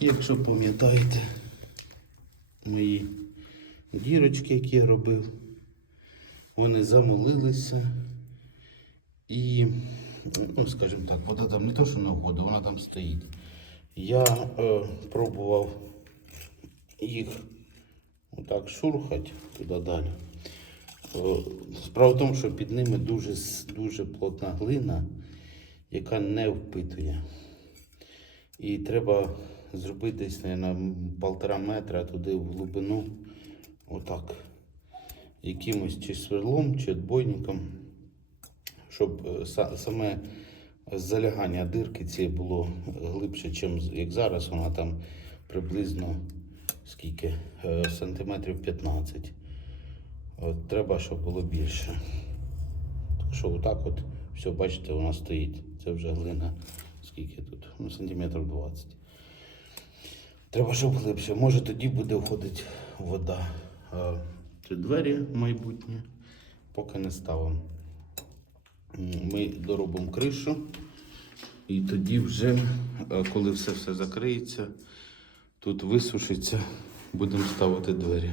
Якщо пам'ятаєте мої дірочки, які я робив, вони замолилися. І, ну, скажімо так, вода там не то, що не уходить, вона там стоїть. Я е, пробував їх отак шурхати туди далі. Е, Справа в тому, що під ними дуже дуже плотна глина, яка не впитує. І треба зробити десь, на полтора метра туди в глибину, отак, якимось чи сверлом, чи отбойником, щоб е, саме залягання дирки цієї було глибше, ніж як зараз. Вона там приблизно скільки? Е, Сантиметрів 15. От, треба, щоб було більше. Так що отак от, все, бачите, вона стоїть. Це вже глина. Скільки тут? Ну, сантиметрів 20. Треба, щоб глибше. Може тоді буде входити вода. Це двері майбутні, поки не ставимо. Ми доробимо кришу. І тоді вже, коли все закриється, тут висушиться, будемо ставити двері.